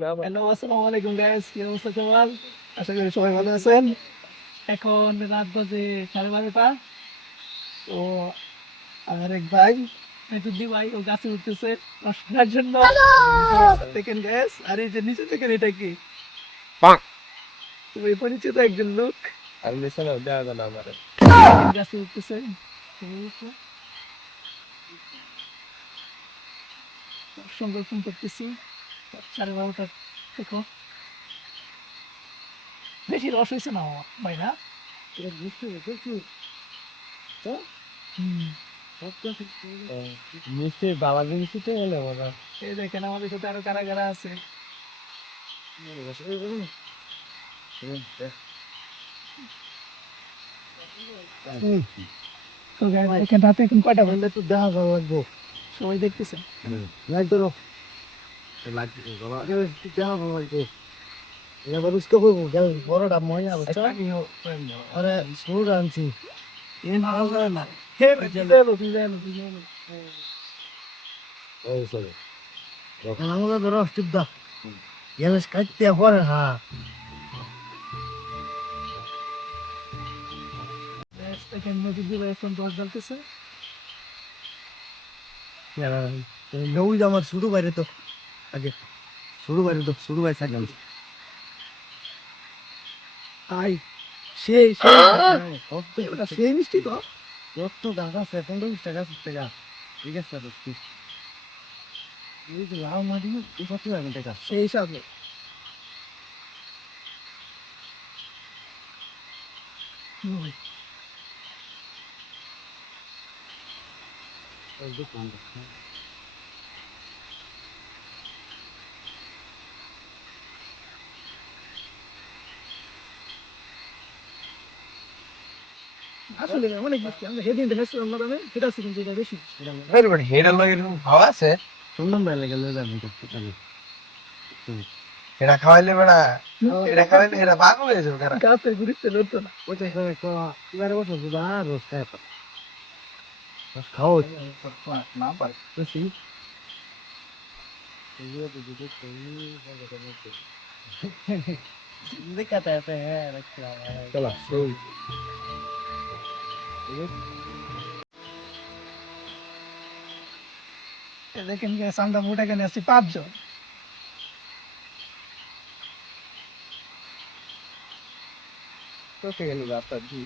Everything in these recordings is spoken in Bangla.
হ্যালো, আসসালামু আলাইকুম গাইস, কি অবস্থা সবার? আশা করি সবাই ভালো আছেন। এখন রাত বাজে 12:30। তো আমার এক ভাই মেজুদ্দি ভাই ও গাছে উঠতেছে রসনার জন্য। দেখেন গাইস, আর এই যে নিচে দেখেন এটা কি খুবই পরিচিত একজন লোক গাছে উঠতেছে। সংরক্ষণ করতেছি 12:30 দেখো বেশি রস হয়েছে না ভাই না? হুম, মিষ্টি বাবাজি মিষ্টি হলে বলা এই দেখেন আমাদের সাথে আরো কারা কারা আছে। তো guys, দেখেন রাতে এখন কয়টা বাজে? তো দেখা ভালো লাগবো সবাই দেখতেছেন। লাইক করো দেখা ভালো লাগবো এবার উস্কো করবো বড়টা মজা বুঝছো আমিও আরে শুরু আনছি এই ভালো করে না। হে বিজয় ওই সরে আমাকে ধরো চুপ দা গ্যাস কাটতে পরে হ্যাঁ দেখেন নদী দিয়ে এখন দশ জ্বলতেছে। নৌই আমার শুরু বাইরে তো আগে শুরু বাইরে তো শুরু বাইরে থাকলাম আই সেই সেই ওটা সেই মিষ্টি তো। কত গাছ আছে 15-20 গাছ টাকা ঠিক আছে তো এই যে লাউ মাটি কত লাগে টাকা সেই সাথে আসলে অনেক মিষ্টি। আমরা সেদিন দেখেছিলাম না দামে, সেটা আছে কিন্তু এটা বেশি। হেডার লগে এরকম খাওয়া আছে সুন্দর বেলা গেলে যাবেন এটা খাওয়াইলে বেড়া এটা খাওয়াইলে এটা পাগল হয়ে যাবে খারাপ গাছের গুড়িতে লড়তো না। ওইটা তো এবারে বছর যদি আর রোজ খায় রোজ খাও না পারে। বেশি दिक्कत ऐसे है चला দেখেন গ্যাস আমরা মোট এখানে আছি 5 জন। तो खेल रहा जी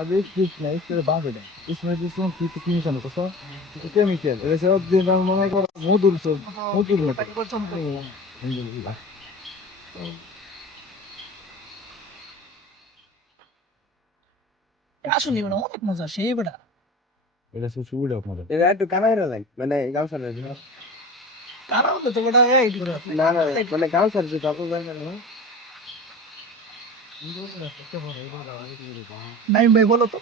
अब एक चीज नहीं इसके बाद है इसमें जिसमें की निशान को सो तो केमिकल ऐसे अब दिन हम मना कर मधुर सो मधुर मत আসলে মানে অনেক মজা সেই বেটা। এটা সুবিধা আপনাদের এটা একটু কানাইরা লাইক মানে গাঁও সারের না তারা হলে তো বেটা এই করে না মানে গাঁও সারের যে তারপর যায় না নাইম ভাই বলো তো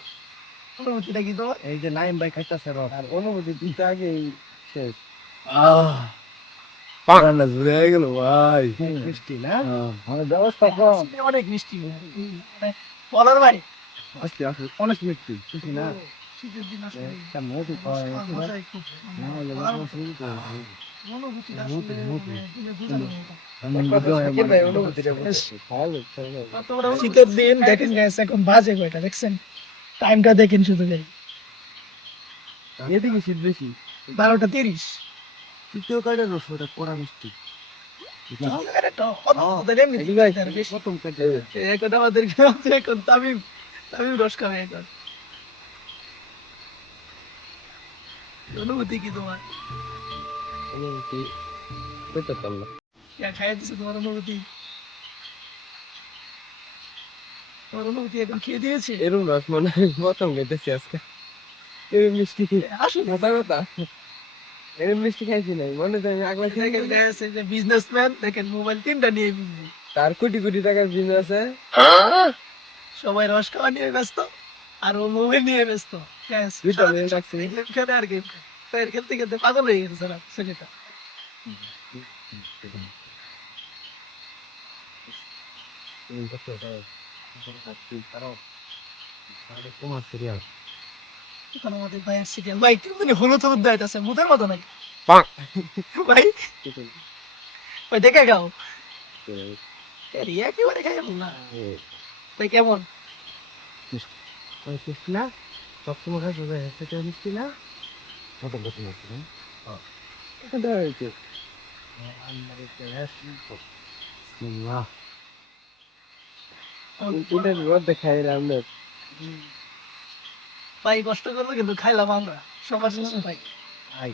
অনুভূতিটা কি তোমার? এই যে নাইম ভাই খাইতাছে রস আর অনুভূতি দিতে আগে শেষ রান্না জুড়ে হয়ে গেল ভাই মিষ্টি না? মানে ব্যবস্থা কম আসলে অনেক মিষ্টি মানে বলার বাইরে। আসলে আসলে অনেক মিষ্টি বুঝছি না শীতের দিন আসলে একটা মধু পাওয়া রস খাওয়ার যাচ্ছে না মজাই খুব না হলে বলার যখন মতো। শুরু করে অনুভূতিটা আসলে মানে তুমি বোঝানোর মতো। শাকিব ভাই অনুভূতিটা বলতে শীতের দিন দেখেন গাইস এখন বাজে কয়টা দেখছেন? টাইমটা দেখেন শুধু যাই এদিকে শীত বেশি 12:30। তৃতীয় কার্ডের রস ওটা কড়া মিষ্টি প্রথম প্রথম এখন আমাদের এখন তামিম তামিম রস খাবে এখন। অনুভূতি কি তোমার? অনুভূতি পেতাম না খাইয়ে দিচ্ছে তোমার অনুভূতি? তোমার অনুভূতি এখন খেয়ে দিয়েছে? এরম রস মনে হয় প্রথম খেতেছি আজকে এরম মিষ্টি আসলে কথা কথা এরম মিষ্টি খাইছি নাই মনে হয় আমি আগলা দেখেন guys, এই যে বিজনেসম্যান দেখেন মোবাইল 3টা নিয়ে busy। তার কোটি কোটি টাকার বিজনেস আছে সবাই রস খাওয়া নিয়ে ব্যস্ত আর ও মোবাইল নিয়ে ব্যস্ত। Guys, দুইটা মেয়ে রাখছি গেম খেলে আর গেম খেলতে খেলতে পাগল হয়ে গেছে সারা ছেলেটা। তোমার সিরিয়াল এখন আমাদের ভাই আসছে কেন? ভাই কেউ জানি হলুদ হলুদ দাঁড়িয়ে আছে ভূতের মতো নাকি ভাই ভাই দেখে গাও একেবারে খাই না ভাই কেমন না সবসময় খাই তোদের হেসে মিষ্টি না প্রথম প্রথম মিষ্টি না এটা হয়েছে এটা রোদ দেখাই আমরা ভাই কষ্ট করলো কিন্তু খাইলাম আমরা সবার জন্য ভাই আই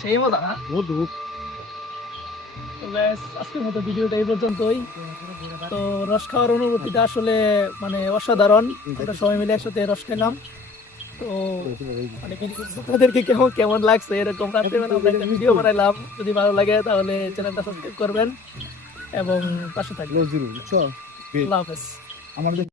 সেই মজা না মধু তো guys, আজকের মতো ভিডিওটা এই পর্যন্তই তো রস খাওয়ার অনুভূতিটা আসলে মানে অসাধারণ আমরা সবাই মিলে একসাথে রস খেলাম তো মানে আপনাদেরকে কেমন কেমন লাগছে এরকম রাত্রেবেলা আমরা একটা ভিডিও বানাইলাম যদি ভালো লাগে তাহলে চ্যানেলটা সাবস্ক্রাইব করবেন এবং পাশে থাকবেন বুঝছো আল্লাহ হাফেজ আমাদের